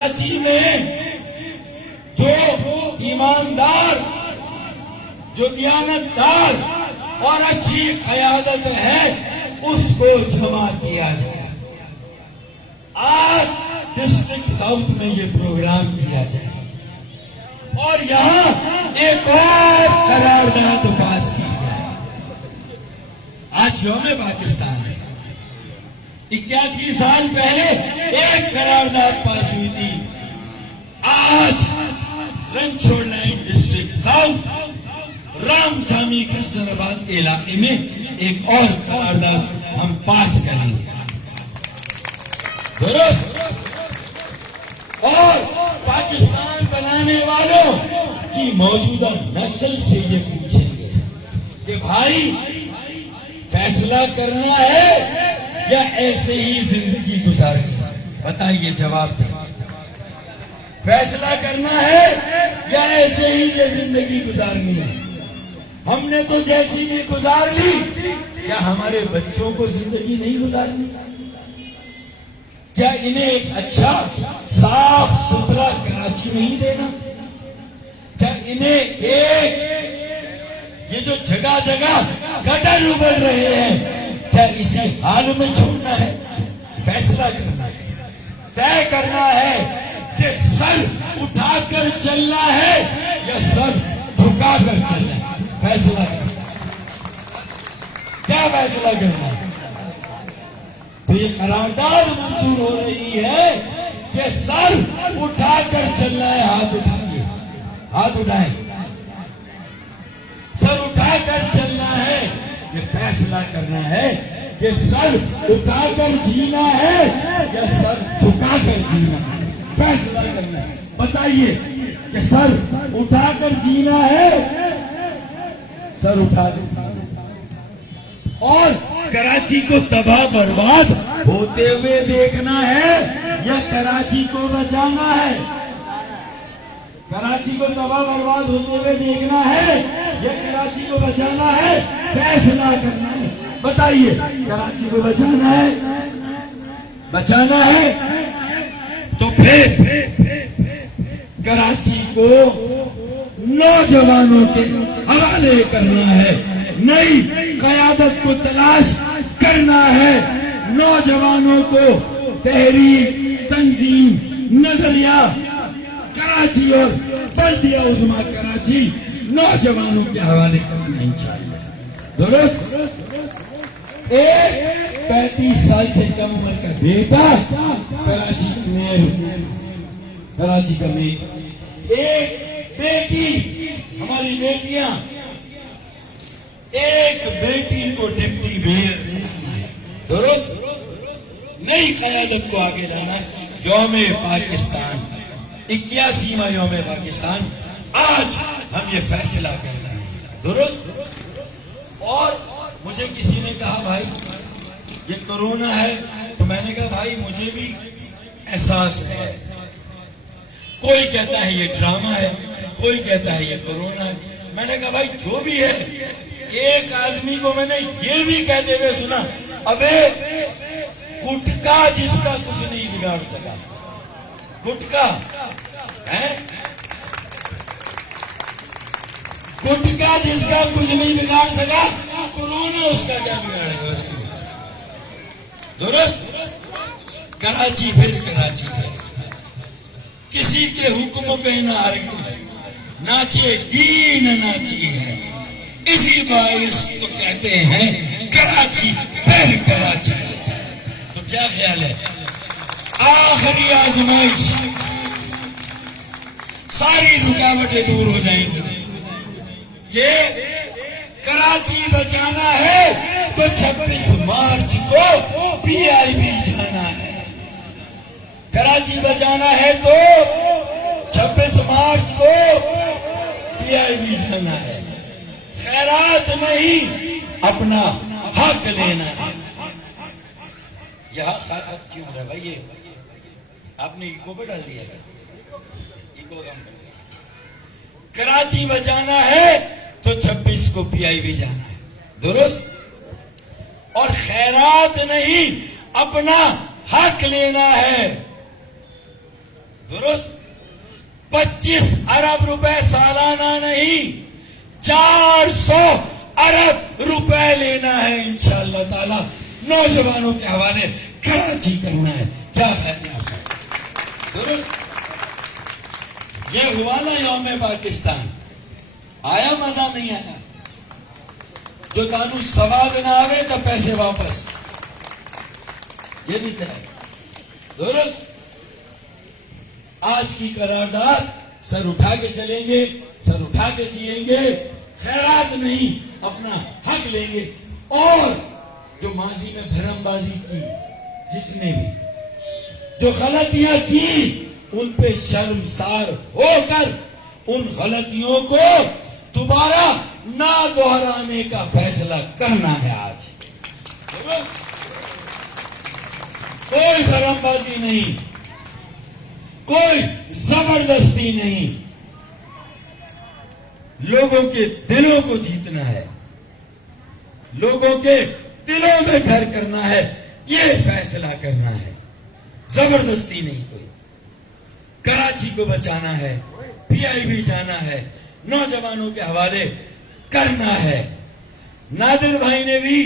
کراچی میں جو ایماندار، جو دیانتدار اور اچھی قیادت ہے اس کو جمع کیا جائے۔ آج ڈسٹرکٹ ساؤتھ میں یہ پروگرام کیا جائے اور یہاں ایک اور قرارداد پاس کی جائے۔ آج یوم پاکستان ہے، 81 سال پہلے ایک قرارداد پاس ہوئی تھی۔ آج Ranchore line district south Ram سامی کستر آباد کے علاقے میں ایک اور قرارداد ہم پاس کریں گے، درست؟ اور پاکستان بنانے والوں کی موجودہ نسل سے یہ پوچھیں گے کہ بھائی فیصلہ کرنا ہے یا ایسے ہی زندگی گزارنی ہے؟ بتائیے، جواب دیں۔ فیصلہ کرنا ہے یا ایسے ہی یہ زندگی گزارنی ہے؟ ہم نے تو جیسی بھی گزار لی، کیا ہمارے بچوں کو زندگی نہیں گزارنی؟ کیا انہیں ایک اچھا صاف ستھرا کراچی نہیں دینا؟ کیا انہیں ایک یہ جو جگہ جگہ گٹر ابل رہے ہیں، کیا اسی حال میں چھوڑنا ہے؟ فیصلہ کرنا ہے، طے کرنا ہے کہ سر اٹھا کر چلنا ہے یا سر جھکا کر چلنا ہے؟ فیصلہ کرنا ہے، کیا فیصلہ کرنا ہے؟ تو یہ قرارداد منظور ہو رہی ہے کہ سر اٹھا کر چلنا ہے۔ ہاتھ اٹھائیے، ہاتھ اٹھائیں۔ سر اٹھا کر چلنا ہے، یہ فیصلہ کرنا ہے کہ سر اٹھا کر جینا ہے یا سر جھکا کر جینا ہے؟ فیصلہ کرنا ہے۔ بتائیے کہ سر اٹھا کر جینا ہے، سر اٹھا کر جینا اور کراچی کو تباہ برباد ہوتے ہوئے دیکھنا ہے یا کراچی کو بچانا ہے؟ کراچی کو تباہ برباد ہوتے ہوئے دیکھنا ہے یا کراچی کو بچانا ہے؟ فیصلہ کرنا ہے۔ بتائیے، کراچی کو بچانا ہے؟ بچانا ہے تو پھر کراچی کو نوجوانوں کے حوالے کرنا ہے، نئی قیادت کو تلاش کرنا ہے، نوجوانوں کو تحریک، تنظیم، نظریہ کراچی اور بلدیہ عظمیٰ کراچی نوجوانوں کے حوالے کرنا ہے انشاءاللہ، درست؟ ایک 35 سال سے کم عمر کا بیٹا کراچی کا میئر، ایک بیٹی، ہماری بیٹیاں، ایک بیٹی کو ڈپٹی میئر بنانا ہے، درست؟ نئی قیادت کو آگے لانا۔ یوم پاکستان، 81واں یوم پاکستان، آج ہم یہ فیصلہ کرنا ہے، درست؟ اور مجھے کسی نے کہا بھائی یہ کرونا ہے، تو میں نے کہا بھائی مجھے بھی احساس ہے، کوئی کہتا ہے یہ ڈرامہ ہے، کوئی کہتا ہے یہ کرونا ہے۔ میں نے کہا بھائی جو بھی ہے، ایک آدمی کو میں نے یہ بھی کہتے ہوئے سنا، ابے گٹکا جس کا کچھ نہیں بگاڑ سکا، گٹکا ہے، گٹکا جس کا کچھ نہیں بگاڑ سکا، کرونا اس کا کیا بگاڑے گا؟ درست؟ کراچی پھر کراچی ہے، کسی کے حکم پہ نہ ہرگز ناچے گی نہ ناچی ہے، اسی باعث تو کہتے ہیں کراچی پھر کراچی۔ تو کیا خیال ہے؟ آخری آزمائش، ساری رکاوٹیں دور ہو جائیں گی کہ کراچی بچانا ہے تو 26 مارچ کو PIB جانا ہے، کراچی بچانا ہے تو 26 مارچ کو PIB جانا ہے، خیرات نہیں اپنا حق لینا ہے۔ یہاں خیرات کیوں ہے بھائی؟ آپ نے ایکو پہ ڈال دیا ہے، ایکو کام کر دیا۔ کراچی بچانا ہے تو 26 کو PIB جانا ہے، درست؟ اور خیرات نہیں اپنا حق لینا ہے، درست 25 ارب روپے سالانہ نہیں 400 ارب روپے لینا ہے انشاءاللہ تعالی نوجوانوں کے حوالے کراچی کرنا ہے. کیا خیال ہے آپ کا؟ درست. یہ ہوا نا یوم پاکستان, آیا مزہ نہیں آیا؟ جو تانوں سواد نہ آوے تو پیسے واپس, یہ بھی ہے. درست. آج کی قرارداد سر اٹھا کے چلیں گے, سر اٹھا کے جیئیں گے, خیرات نہیں اپنا حق لیں گے. اور جو ماضی میں بھرم بازی کی, جس نے بھی جو غلطیاں کی, ان پہ شرمسار ہو کر ان غلطیوں کو دوبارہ نہ دہرانے کا فیصلہ کرنا ہے. آج کوئی بھرم بازی نہیں, کوئی زبردستی نہیں, لوگوں کے دلوں کو جیتنا ہے, لوگوں کے دلوں میں گھر کرنا ہے, یہ فیصلہ کرنا ہے. زبردستی نہیں کوئی. کراچی کو بچانا ہے, پی آئی بھی جانا ہے, نوجوانوں کے حوالے کرنا ہے. نادر بھائی نے بھی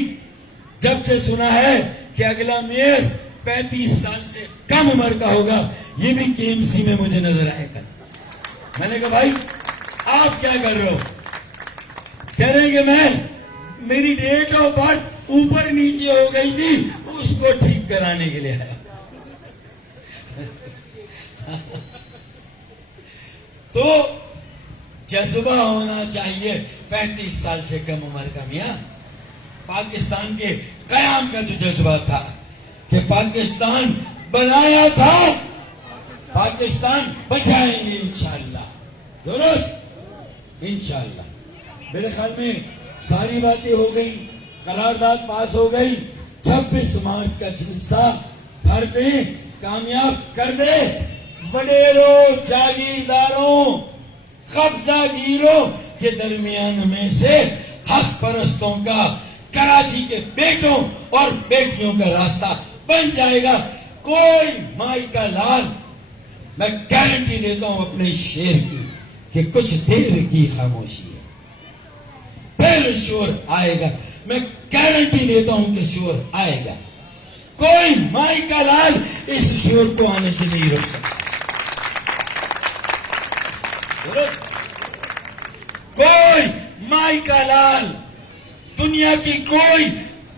جب سے سنا ہے کہ اگلا میئر 35 سال سے کم عمر کا ہوگا, یہ بھی کے ایم سی میں مجھے نظر آئے گا. میں نے کہا بھائی آپ کیا کر رہے ہو؟ کہہ رہے کہ میں میری ڈیٹ آف برتھ اوپر نیچے ہو گئی تھی, اس کو ٹھیک کرانے کے لیے آیا. تو جذبہ ہونا چاہیے. 35 سال سے کم عمر کا میاں, پاکستان کے قیام کا جو جذبہ تھا کہ پاکستان بنایا تھا, پاکستان بچائیں گے انشاءاللہ. درست. انشاءاللہ. میرے خیال میں ساری باتیں ہو گئی, قرارداد پاس ہو گئی. 26 مارچ کا جلسہ بھر دیں, کامیاب کر دے. وڈیروں, جاگیرداروں, قبضہ گیروں کے درمیان میں سے حق پرستوں کا, کراچی کے بیٹوں اور بیٹیوں کا راستہ بن جائے گا. کوئی مائی کا لال, میں گارنٹی دیتا ہوں اپنے شیر کی کہ کچھ دیر کی خاموشی ہے, پھر شور آئے گا. میں گارنٹی دیتا ہوں کہ شور آئے گا. کوئی مائی کا لال اس شور کو آنے سے نہیں روک سکتا. کوئی مائی کا لال, دنیا کی کوئی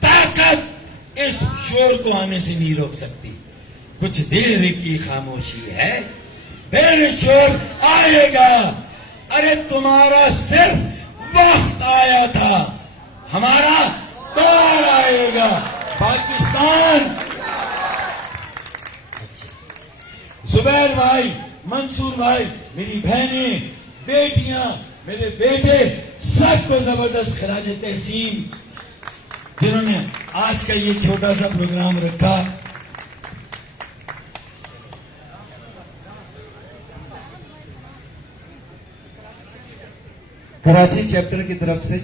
طاقت اس شور کو آنے سے نہیں روک سکتی. کچھ دیر کی خاموشی ہے, پھر شور آئے گا. ارے تمہارا صرف وقت آیا تھا, ہمارا دور آئے گا. پاکستان. زبیر بھائی, منصور بھائی, میری بہنیں, بیٹیاں, میرے بیٹے, سب کو زبردست خراج تحسین جنہوں نے آج کا یہ چھوٹا سا پروگرام رکھا. کراچی چیپٹر کی طرف سے